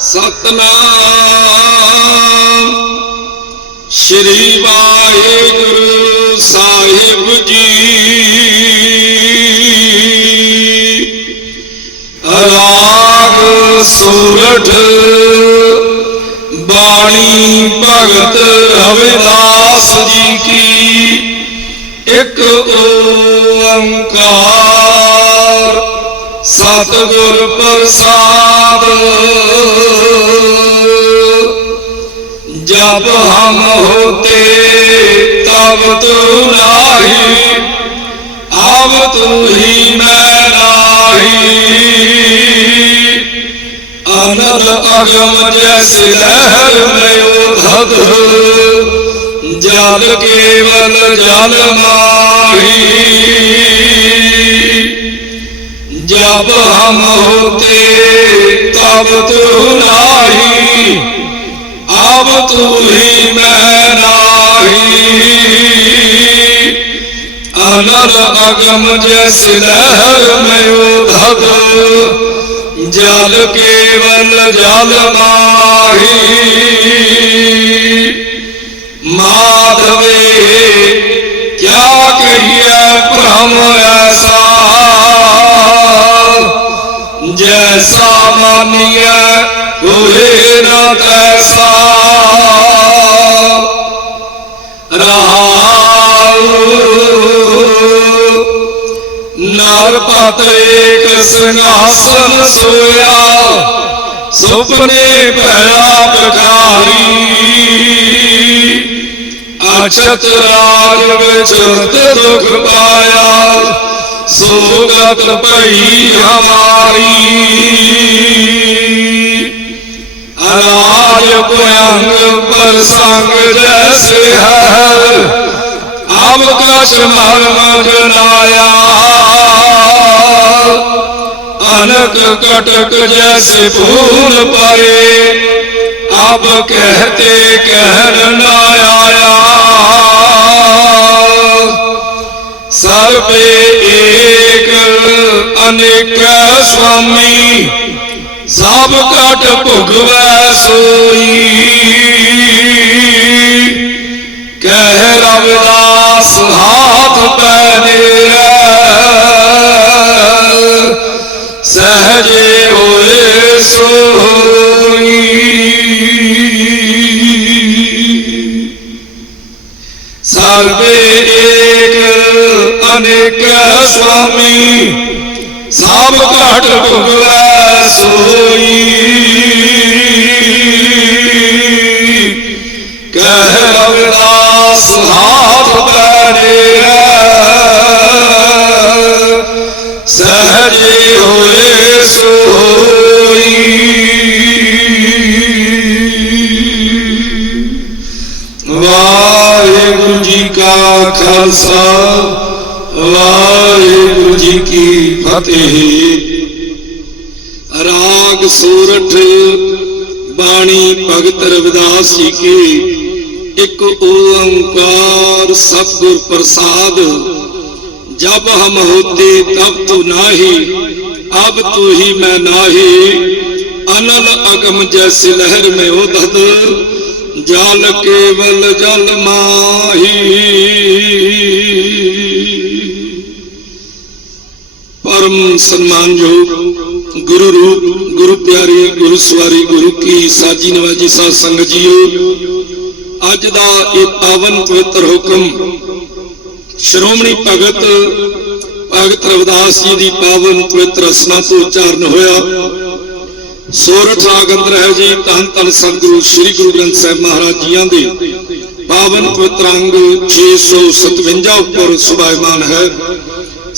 ਸਤਨਾਮ। ਸ਼੍ਰੀ ਵਾਹਿਗੁਰੂ ਸਾਹਿਬ ਜੀ। ਰਾਗ ਸੂਰਠ ਬਾਣੀ ਭਗਤ ਰਵਿਦਾਸ ਜੀ ਕੀ। ਇੱਕ ਓੰਕਾਰ ਸਤਿਗੁਰ ਪ੍ਰਸਾਦ। ਜਬ ਹਮ ਹੋਤੇ ਤਬ ਤੂੰ ਰਾਹੀ ਆਵ ਤੂੰ ਹੀ ਮੈਂ ਰਾਹੀ ਅਨਲ ਅਗਮ ਜੈਸ ਲਹਿਰ ਮਯੋ ਧਧ ਜਲ ਕੇਵਲ ਜਲ ਮਾਹੀ। जब हम होते तब तू नाही अब तू ही मैं नाही अनल अगम जैसे लहर में उधत जल केवल जल माही माधवे क्या कहिए भ्रम ਤੈਸਾ ਮਾਨੀਐ ਹੋਏ ਨਾ ਤੈਸਾ ਰਹਾਉ ਨਰ ਪਤ ਏਕ ਸਿੰਘਾਸਨ ਸੋਇਆ, ਸੁਪਨੇ ਭਇਆ ਪ੍ਰਕਾਰੀ ਅਚਤ ਰਾਜ ਵਿੱਚ ਦੁਖ ਪਾਇਆ ਸੋਗਤ ਭਈ ਹਮਾਰੀ। ਅਲਾਜ ਭਯੰਗ ਪ੍ਰਸੰਗ ਜੈਸੇ ਹਰ। ਆਪ ਕਸ਼ ਮਰਮ ਜਨਾਇਆ ਅਨਕ ਕਟਕ ਜੈਸੇ ਫੂਲ ਪਰੇ ਆਪ ਕਹਤੇ ਕਹਿ ਮਨੇ ਕੈ ਸੁਆਮੀ, ਸਭ ਘਟ ਭੁਗਵੈ ਸੋਈ। ਕਹਿ ਰਵਿਦਾਸ, ਹਾਥ ਪੈ ਨੇਰੇ, ਸਹਜੇ ਹੋਏ ਸੋਈ। ਸਰਬੇ ਏਕ, ਅਨੇਕ ਸੁਆਮੀ ਸਭ ਘਟ ਭੁਗਵੈ ਸੋਈ। ਕਹਿ ਰਵਿਦਾਸ ਹਾਥ ਪੈਰੇ ਸਹਜੇ ਹੋਏ ਸੋਈ। ਵਾਹਿਗੁਰੂ ਜੀ ਕਾ ਖਾਲਸਾ ਵਾਹਿਗੁਰੂ ਜੀ ਕੀ ਫਤਿਹ। ਰਾਗ ਸੂਰਠ, ਬਾਣੀ ਭਗਤ ਰਵਿਦਾਸ ਜੀ ਕੀ। ਇੱਕ ਓੰਕਾਰ ਸਤਿਗੁਰ ਪ੍ਰਸਾਦ। ਜਬ ਹਮ ਹੋਤੇ ਤਬ ਤੂ ਨਾਹੀ, ਅਬ ਤੂ ਹੀ ਮੈਂ ਨਾਹੀ। ਅਨਲ ਅਗਮ ਜੈਸ ਲਹਿਰ ਮੈਂ ਉਦਤ ਜਲ ਕੇਵਲ ਜਲ ਮਾਹੀ। परम सम्मानयोग गुरु रूप गुरु प्यारी गुरु सवारी गुरु की साजी नवाजी साध संगत ਜੀਓ ਅੱਜ ਦਾ ਇਹ ਪਾਵਨ ਪਵਿੱਤਰ ਹੁਕਮ ਸ਼੍ਰੋਮਣੀ ਭਗਤ ਭਗਤ ਰਵਿਦਾਸ ਜੀ ਦੀ ਪਾਵਨ ਪਵਿੱਤਰ ਰਸਨਾ ਤੋਂ ਉਚਾਰਨ ਹੋਇਆ ਸੋਰਠ ਰਾਗ ਅੰਦਰ ਹੈ ਜੀ ਧੰਨ ਧੰਨ ਸਤਿਗੁਰੂ ਸ੍ਰੀ ਗੁਰੂ ਗ੍ਰੰਥ ਸਾਹਿਬ ਮਹਾਰਾਜ ਜੀਆਂ ਦੇ ਪਾਵਨ ਪਵਿੱਤਰ ਅੰਗ 657 ਉੱਪਰ ਸੁਭਾਇਮਾਨ ਹੈ